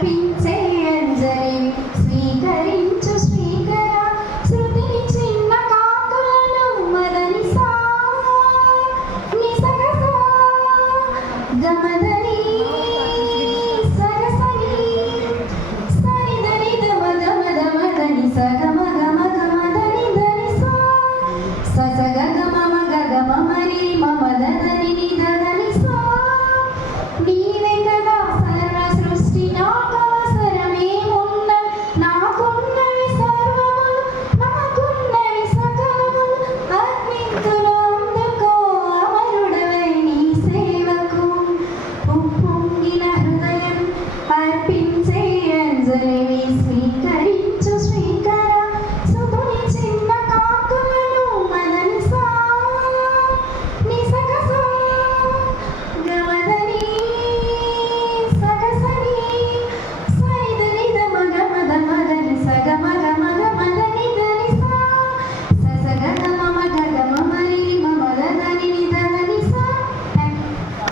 అర్పించే అంజలి స్వీకరించు శ్రీకర శృతిని చిన్న కాకులను మదని సా నిసగస గమదని సగసని సరిదని దమ గమ దమ దని సగమ గమ గమ దని దని సా ససగ గమ మగ గమ మరి మమ దని నిదని సా నీవే కదా సర్వ సృష్టి నాకవసరమేమున్న నాకున్నవి సర్వములు నాకున్నవి సకలములు అర్పింతులు అందుకో అమరుడవై నీ సేవకు ఉప్పొంగిన హృదయం అర్పించే అంజలి